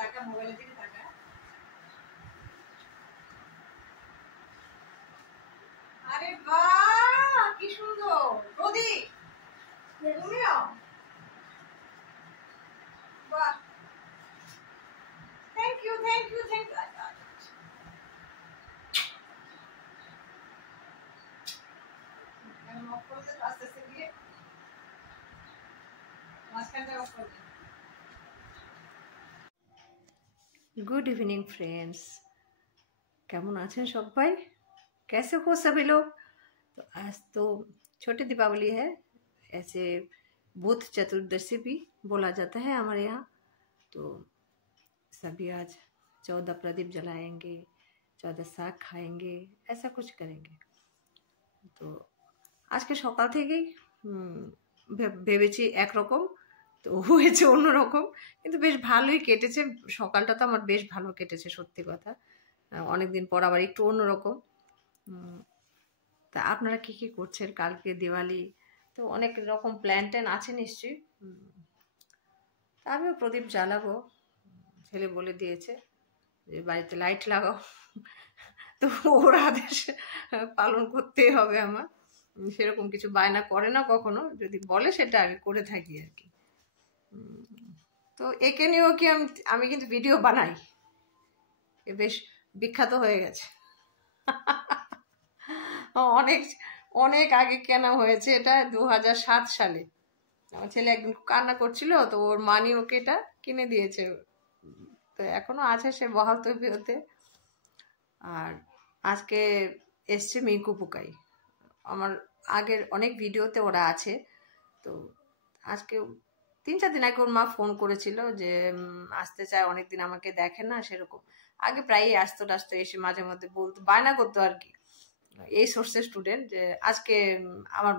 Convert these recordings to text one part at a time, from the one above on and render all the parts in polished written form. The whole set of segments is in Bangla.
তাকা, মোবাইলের দিকে তাকা। আরে বাহ, কি সুন্দর প্রদীপ, তুমিও বাহ, thank you thank you thank you. Off করতে আস্তে আস্তে দিয়ে মাঝখানটা অফ করবে। गुड इवनिंग फ्रेंड्स, কেমন আছেন সবাই? कैसे हो सभी लोग? तो आज तो छोटी दीपावली है, ऐसे बुध चतुर्दशी भी बोला जाता है हमारे यहाँ। तो सभी आज 14 प्रदीप जलाएंगे, 14 साग खाएंगे, ऐसा कुछ करेंगे। तो आज के সকাল থেকেই ভেবেছি একরকম, তো হয়েছে অন্যরকম, কিন্তু বেশ ভালোই কেটেছে। সকালটা তো আমার বেশ ভালো কেটেছে, সত্যি কথা। অনেকদিন পর আবার একটু অন্যরকম। তা আপনারা কি কি করছেন? কালকে দিওয়ালি, তো অনেক রকম প্ল্যান ট্যান আছে নিশ্চয়ই। তা আমিও প্রদীপ জ্বালাবো, ছেলে বলে দিয়েছে যে বাড়িতে লাইট লাগাও, তো ওর আদেশ পালন করতেই হবে আমার। সেরকম কিছু বায়না করে না কখনো, যদি বলে সেটা আগে করে থাকি আর কি। তো একে নিয়েও কি আমি কিন্তু ভিডিও বানাই, এ বেশ বিখ্যাত হয়ে গেছে। অনেক অনেক আগে কেনা হয়েছে এটা, 2007 সালে। আমার ছেলে একদিন কান্না করছিল, তো ওর মানি ওকে এটা কিনে দিয়েছে। তো এখনো আছে সে বহাল তবিয়তে। আর আজকে এসছে মিকু পোকাই, আমার আগের অনেক ভিডিওতে ওরা আছে। তো আজকে 3-4 দিন আগে ওর মা ফোন করেছিল যে আসতে চায়, অনেকদিন আমাকে দেখে না সেরকম। আগে প্রায়ই আসতো টাসতো, এসে মাঝে মধ্যে বলতো, বায়না করতো আর কি। এই সোর্সের স্টুডেন্ট, যে আজকে আমার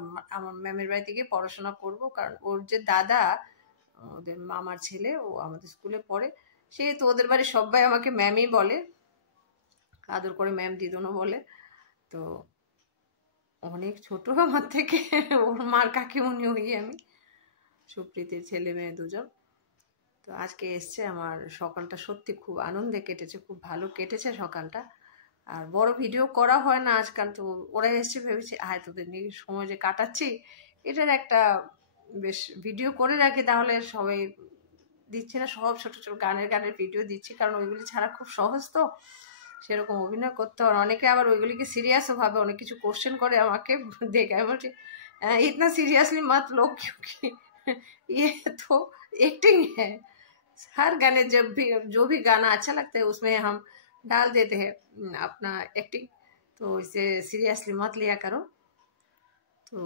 ম্যামের বাড়ি থেকে পড়াশোনা করব, কারণ ওর যে দাদা, ওদের মামার ছেলে, ও আমাদের স্কুলে পড়ে। সে তো ওদের বাড়ি সবাই আমাকে ম্যামই বলে, আদর করে ম্যাম দিদুনও বলে। তো অনেক ছোট আমার থেকে, ওর মার কাকিমুনি হই আমি, সুপ্রীতির ছেলে মেয়ে দুজন। তো আজকে এসছে। আমার সকালটা সত্যি খুব আনন্দে কেটেছে, খুব ভালো কেটেছে সকালটা। আর বড় ভিডিও করা হয় না আজকাল, তো ওরা এসছে, ভেবেছি তোদের নিয়ে সময় যে কাটাচ্ছি, এটার একটা বেশ ভিডিও করে রাখি, তাহলে সবাই দিচ্ছি না, সব ছোট ছোট গানের ভিডিও দিচ্ছি, কারণ ওইগুলি ছাড়া খুব সহজ তো, সেরকম অভিনয় করতে হয়। অনেকে আবার ওইগুলিকে সিরিয়াসও ভাবে, অনেক কিছু কোশ্চেন করে আমাকে দেখে। আমি বলছি ইতনা সিরিयसली मत लो, क्योंकि ये तो एक्टिंग है। हर गाने जो भी गाना अच्छा लगता है उसमें हम डाल देते हैं अपना एक्टिंग, तो इसे सीरियसली मत लिया करो। তো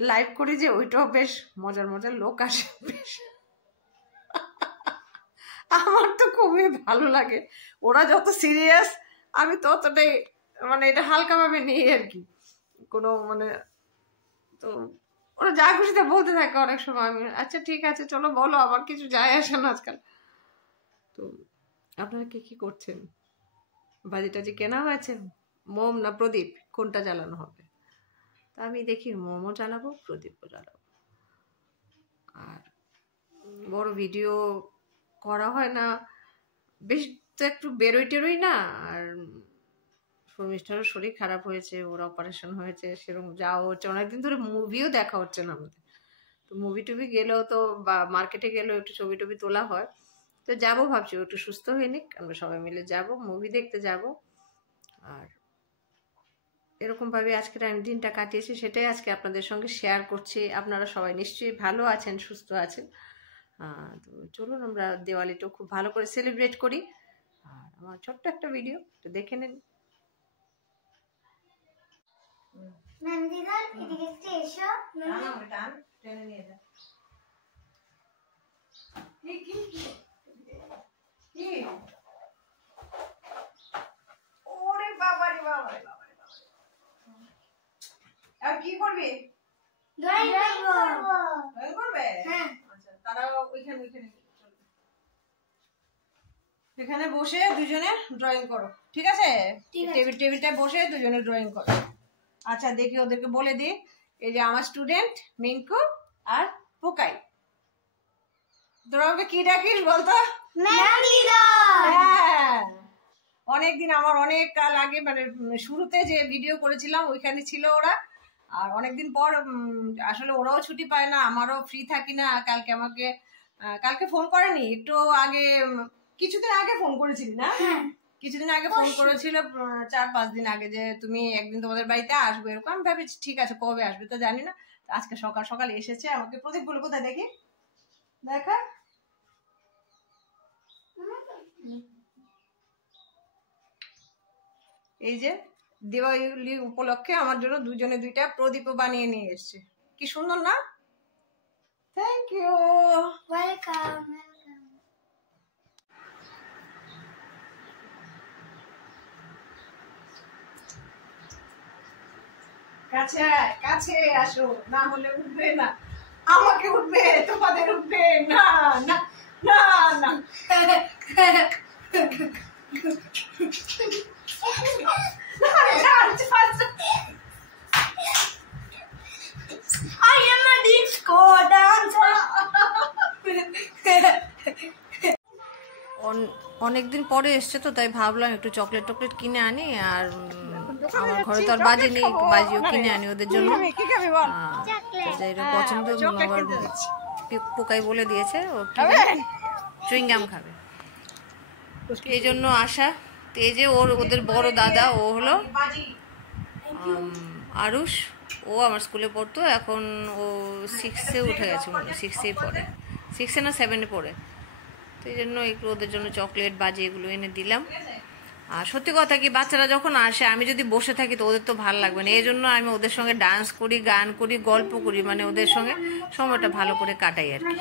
লাইভ করি যে, ওইটাও বেশ মজার মজার লোক আসে, বেশ আমার তো খুবই ভালো লাগে। ওরা যত সিরিয়াস, আমি ততটাই মানে এটা হালকাভাবে নিই আর কি, কোনো মানে। তো ওরা যা খুশিতে বলতে থাকে অনেক সময়, আমি আচ্ছা ঠিক আছে চলো বলো, আমার কিছু যায় আসে না আজকাল। তো আপনারা কি কি করছেন? বাজি টাজি কেনা হয়েছে? মোম না প্রদীপ, কোনটা জ্বালানো হবে? তা আমি দেখি মোমও জ্বালাবো, প্রদীপও জ্বালাবো। আর বড় ভিডিও করা হয় না, বেশ তো একটু বেরোই টেরোই না। আর শর্মিষ্ঠারও শরীর খারাপ হয়েছে, ওর অপারেশন হয়েছে, সেরকম যাওয়া হচ্ছে। অনেকদিন ধরে মুভিও দেখা হচ্ছে না আমাদের। তো মুভি টুভি গেলেও তো, বা মার্কেটে গেলেও একটু ছবি টবি তোলা হয়। তো যাবো ভাবছি, একটু সুস্থ হয়ে নিক, আমরা সবাই মিলে যাব, মুভি দেখতে যাব। আর এরকমভাবে আজকের আমি দিনটা কাটিয়েছি, সেটাই আজকে আপনাদের সঙ্গে শেয়ার করছি। আপনারা সবাই নিশ্চয়ই ভালো আছেন, সুস্থ আছেন। তো চলুন আমরা দিওয়ালিটা খুব ভালো করে সেলিব্রেট করি। আর আমার ছোট্ট একটা ভিডিও তো দেখে নিন। নন্দিদার এদিকে একটু এসো। টান টেনে নিয়ে যা। কি ওরে বাবা রে বাবা রে বাবা রে বাবা। আর কি করবি? ড্রয়িং করব। ড্রয়িং করবে? হ্যাঁ। আচ্ছা, তারা ওইখানে এখানে বসে দুজনে ড্রয়িং করো, ঠিক আছে? টেবিলটায় বসে দুজনে ড্রয়িং করো। আচ্ছা দেখি ওদেরকে বলে দিই, এই যে আমার স্টুডেন্ট মিঙ্কু আর পোকাই। তোরা ওকে কি ডাকিস বলতো? হ্যাঁ, অনেকদিন আমার অনেক কাল আগে মানে শুরুতে যে ভিডিও করেছিলাম ওইখানে ছিল ওরা। আর অনেকদিন পর আসলে ওরাও ছুটি পায় না, আমারও ফ্রি থাকি না। কালকে ফোন করেনি, একটু আগে কিছুদিন আগে ফোন করেছিলি না? কিছুদিন আগে ফোন করেছিল, 4-5 দিন আগে, যে তুমি একদিন তোমাদের বাড়িতে আসবে এরকম। আমি ভাবছি ঠিক আছে, কবে আসবে তো জানি না। আজকে সকাল সকাল এসেছে। আমাকে প্রদীপগুলো কোথায় দেখি, দেখা। এই যে দিওয়ালি উপলক্ষে আমার জন্য দুজনে 2টা প্রদীপ বানিয়ে নিয়ে এসছে। কি সুন্দর না? Thank you, welcome. কাছে আসো, না হলে উঠবে না। আমাকে উঠবে, তোমাদের উঠবে না। না না না I am a disco dancer. অনেকদিন পরে এসছে তো তাই ভাবলাম একটু চকলেট টকলেট কিনে আনি। আর আমার ঘরে তো আর বাজি নেই, একটু বাজিও কিনে আনি ওদের জন্য। পছন্দ আবার পোকাই বলে দিয়েছে ও চুইংগাম খাবে, এই জন্য আসা। এই যে ওদের বড় দাদা, ও হলো আরুষ, ও আমার স্কুলে পড়তো, এখন ও 6-এ উঠে গেছে, 6-এই পড়ে, 6-এ না 7-এ পড়ে। তো এই জন্য একটু ওদের জন্য চকলেট বাজি এগুলো এনে দিলাম। আর সত্যি কথা কি, বাচ্চারা যখন আসে আমি যদি বসে থাকি তো ওদের তো ভালো লাগবে না, এই জন্য আমি ওদের সঙ্গে ডান্স করি, গান করি, গল্প করি, মানে ওদের সঙ্গে সময়টা ভালো করে কাটাই আর কি।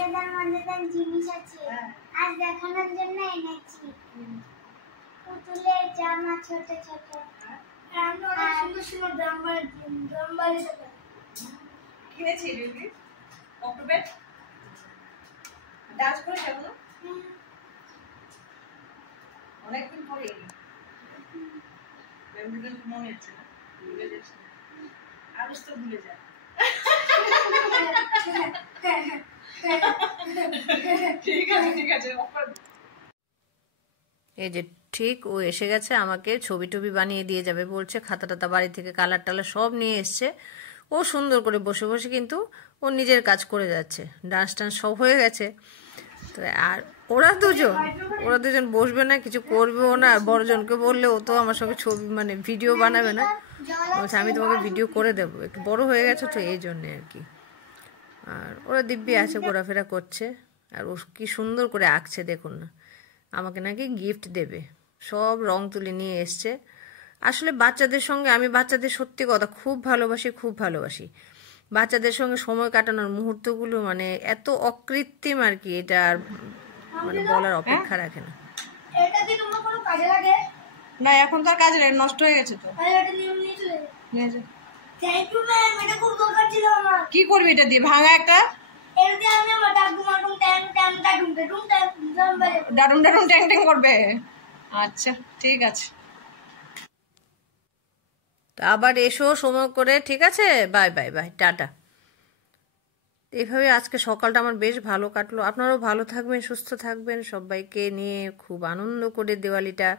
জিনিস আছে আজ দেখানোর জন্য এনেছি, পুতুলের জামা ছোট ছোট। আমরা অনেক সুন্দর সুন্দর ড্রাম বাজিয়ে কিনেছি দিদি, অক্টোবর ডান্স করে যাবো অনেকদিন পরে। মনে হচ্ছে না, ভুলে যাচ্ছে, আরো তো ভুলে যায়। ঠিক আছে ঠিক আছে। এই যে ঠিক ও এসে গেছে, আমাকে ছবি টবি বানিয়ে দিয়ে যাবে বলছে, খাতা টাতা বাড়ি থেকে কালার টালার সব নিয়ে এসছে। ও সুন্দর করে বসে বসে কিন্তু ও নিজের কাজ করে যাচ্ছে, ডান্স টান্স সব হয়ে গেছে। তো আর ওরা দুজন বসবে না, কিছু করবেও না। আর বড়জনকে বললে ও তো আমার সঙ্গে ছবি মানে ভিডিও বানাবে না, বলছে আমি তোমাকে ভিডিও করে দেবো, একটু বড় হয়ে গেছে তো এই জন্যে আর কি। আর ওরা দিব্যি আছে, ঘোরাফেরা করছে। আর ও কি সুন্দর করে আঁকছে দেখুন না, আমাকে নাকি গিফট দেবে, সব রং তুলে নিয়ে এসছে। আসলে বাচ্চাদের সঙ্গে আমি বাচ্চাদের সত্যি কথা খুব ভালোবাসি। বাচ্চাদের সঙ্গে সময় কাটানোর মুহূর্তগুলো মানে এত অকৃত্রিম আর কি, এটা আর মানে বলার অপেক্ষা রাখে না। এটা কি তোমার কোনো কাজে লাগে? না, এখন তার কাজে নষ্ট হয়ে গেছে তো। তাহলে এটা নিয়ে চলে যাও। থ্যাংক ইউ ম্যাম, এটা খুব দরকার ছিল আমার। কি করবি এটা দিয়ে? ভাঙা একটা এটা দিয়ে আমি আমার ডাকুম ট্যাং ট্যাং ডাকুম ডাডুম ডাডুম ট্যাং ট্যাং করবে। আচ্ছা ঠিক আছে, আবার এসো সময় করে, ঠিক আছে? Bye bye bye, tata. এইভাবে আজকে সকালটা আমার বেশ ভালো কাটলো। আপনারাও ভালো থাকবেন, সুস্থ থাকবেন, সবাইকে নিয়ে খুব আনন্দ করে দিওয়ালিটা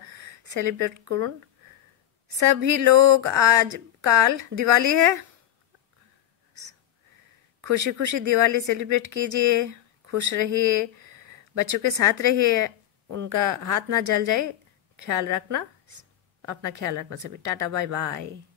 সেলিব্রেট করুন। सभी लोग आज कल दिवाली है, खुशी खुशी दिवाली सेलिब्रेट कीजिए, खुश रहिए, बच्चों के साथ रहिए, उनका हाथ ना जल जाए, ख्याल रखना, अपना ख्याल रखना सभी। Tata bye bye.